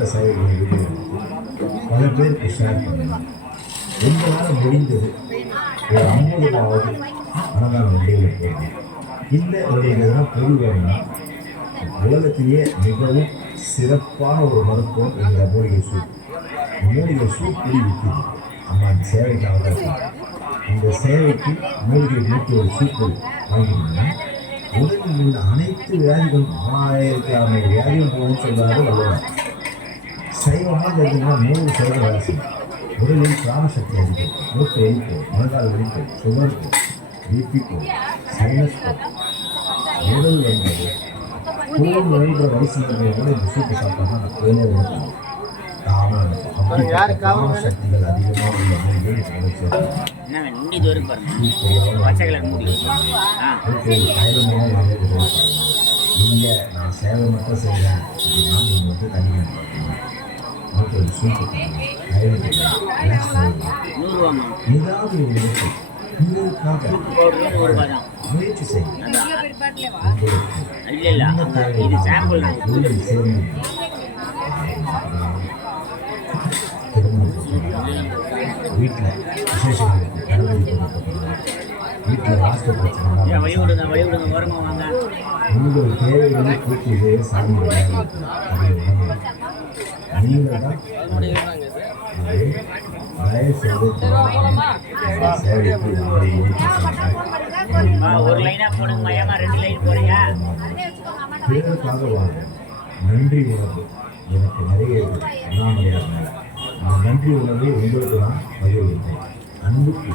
மற்ற சேவைகளை வீடியோ பல பேருக்கு ஷேர் பண்ணுங்கள். உங்களால் முடிந்தது ஒரு 50 ரூபாவது அன்னதான வண்டியில் போகணும். இல்லை உங்களுக்கு எதனா பொருள் வேணும்னா உலகத்திலேயே மிகவும் சிறப்பான ஒரு மருத்துவம் இந்த மூலிகை சூப். மூலிகை சூப் குடி விற்கிது. நம்ம அந்த சேவைக்காக தான் இருக்கோம். இந்த சேவைக்கு மூலிகை வீட்டு ஒரு சூப்பு வாங்கிட்டீங்கன்னா உடலில் உள்ள அனைத்து வியாதிகளும் 1000 வியாதிகள் போகணும்னு சொல்கிறாரு வல்லுநர். சைவமாக இருந்தீங்கன்னா 100 சதவீதம் வேலை செய்யும். உடலில் பிராணசக்தி அதிகம், மூட்டு வலிப்பு, முழங்கால் வலிப்பு, சுகருக்கு, பிபிக்கு, சைனஸ்க்கு, உடல் வந்தது கோல் நோய்ன்ற வயசுல கூட இந்த சூப்பை சாப்பிட்டா நான் கோலே வந்து சக்திகள் அதிகமாக உள்ள இல்லை நான் சேவை மட்டும் செய்கிறேன் அப்படின்னா நீங்கள் வந்து தனியாக பார்க்கணும். சூப்பு ஏதாவது ஒரு இருக்கு இதற்காக முயற்சி செய்யும் சேர்ந்து வீட்டில் விசேஷங்களுக்கு கடவுளுக்கு வீட்டில் வாஸ்து பிரச்சனை உங்கள் தேவைகளை பூர்த்தி செய்ய சாமி நீங்கள் தான் தயவு செய்து சேவைக்கு பிறருக்காக வாங்க. நன்றி உணர்வு எனக்கு நிறைய அண்ணாமலையாக அந்த நன்றி உணர்வை உங்களுக்கு நான் பகிர்விட்டேன். அன்புக்கு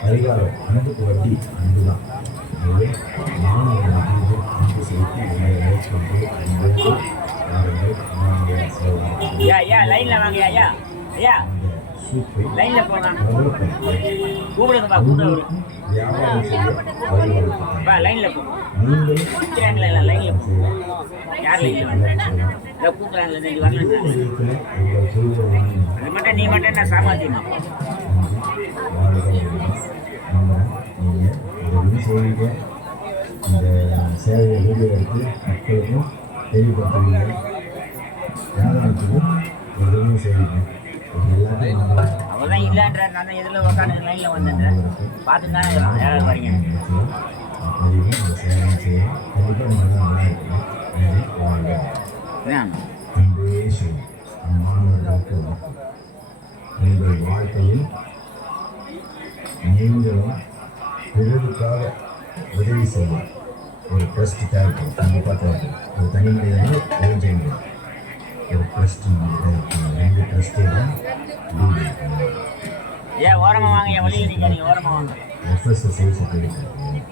பரிகாரம், அன்புக்கு வட்டி அன்பு தான். எனவே நானும் அன்பு செலுத்தி என்னை நினைச்சுக்கொண்டு அன்போடு வாருங்கள். அண்ணாமலையார் சூப்பை வியாபாரம் செய்ய வழிவகுத்தார். இந்த சேவையை வீடியோ எடுத்து மக்களுக்கும் தெளிவுபடுத்துவீங்க. வியாபாரத்துக்கும் எதுவுமே செய்வீங்க. அவதான் இல்லைன்ற நான் எதில் உட்காந்து லைனில் வந்தேன் பார்த்துட்டு தான் வரீங்க. உங்கள் வாழ்க்கையில் நீங்களும் பிறருக்காக உதவி செய்ய ஒரு ட்ரஸ்ட் தேவைப்படும். கண்டிப்பாக தேவைப்படும். ஒரு தனி மனிதனால் உதவி செய்ய முடியும். ஒரு ட்ரஸ்ட் தேவைப்படும். 2 ட்ரஸ்ட்டு தான் ஓரமாக வாங்க, வழியில் நீங்கள் ஓரமாக வாங்க. எஃப்எஸ்எஸ்ஐ சர்டிஃபிகேட்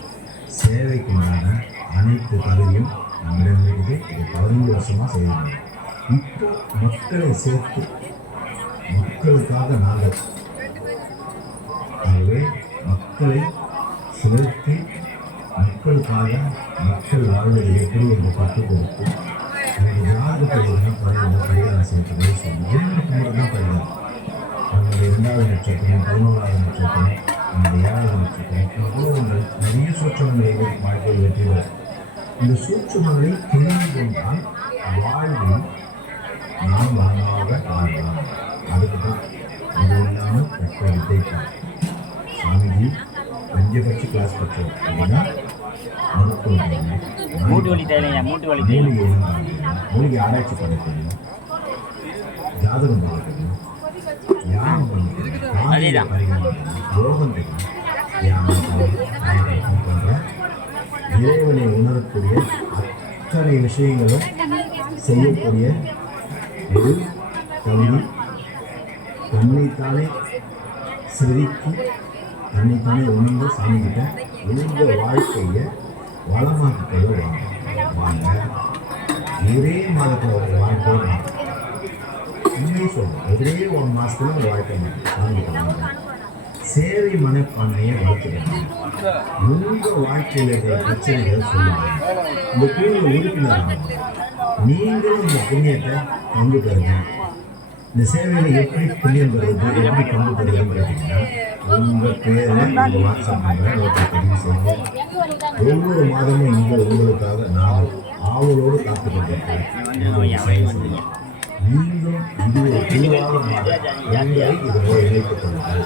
சேவைக்குண்டான அனைத்து தகுதியும் நம்மிடம் இருக்குது. இது 15 வருஷமாக செய்யணும். இப்போ மக்களை சேர்த்து மக்களுக்காக நாங்கள் ஆகவே மக்களை சேர்த்து மக்களுக்காக மக்கள் வாழ்வதை எப்படி என்று கற்றுக் கொடுத்து எங்கள் ஜாதகத்தில் பரிகாரம் செய்யப்படுது சொல்லி கும்பிட தான் பரிகாரம். நம்முடைய 2வது நட்சத்திரம், 11வது நட்சத்திரம், நம்முடைய 7வது நட்சத்திரம், இவ்வளவு நிறைய சூட்சமங்களை வாழ்க்கையில் வெற்றி பெறும். இந்த சூட்சமங்களை தெரிந்து கொண்டால் வாழ்வில் நாம் நலமாக வாழ்லாம். அதுக்கு தான் அது இல்லாமல் பெற்ற விதைக்கும் சாமிஜி பஞ்சபட்ச கிளாஸ் பெற்றோம் அப்படின்னா மூலிகை ஆராய்ச்சி பண்ண தெரியும், ஜாதகம் பண்ண தெரியும், தியானம் பண்ண தெரியும், பரிகாரம் யோகம் தெரியும், தியானம் போன்ற இறைவனை உணரக்கூடிய அத்தனை விஷயங்களும் செய்யக்கூடிய ஒரு தகுதி தன்னைத்தானே செதுக்கி தன்னைத்தானே உணர்ந்து சாமிக்கிட்ட உங்கள் வாழ்க்கையை வளமாக்கிக் கொள்ள வாங்க. ஒரே மாதத்தில் ஒரு வாழ்க்கை உண்மையை சொல்கிறேன். ஒரே 1 மாதத்தில் ஒரு வாழ்க்கை சாமிக்கிட்ட சேவை மனப்பான்மையை வளர்த்துக்கணும். உங்கள் வாழ்க்கையில் இருக்கிற பிரச்சனைகளை சொல்லுங்கள். இந்த குழுவில் உறுப்பினராக நீங்களும் இந்த புண்ணியத்தை பங்கு பெறுங்க. இந்த சேவையில் எப்படி புண்ணியம் பெறுவது, எப்படி பங்கு பெறுதுன்னு கேட்டீங்கன்னா உங்கள் பேரை உங்கள் வாட்ஸ்அப் நம்பரை நோட்டை பதிவு செய்யுங்க. ஒவ்வொரு மாதமும் உங்களுக்காக நாங்கள் ஆவலோடு காத்து கொண்டிருக்கிறோம். நீங்கள் இது ஒரு குழுவாக மாற உங்களை இதனோடு இணைத்துக் கொள்ளுங்கள்.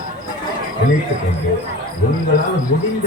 இணைத்துக் கொண்டு உங்களால் முடிந்த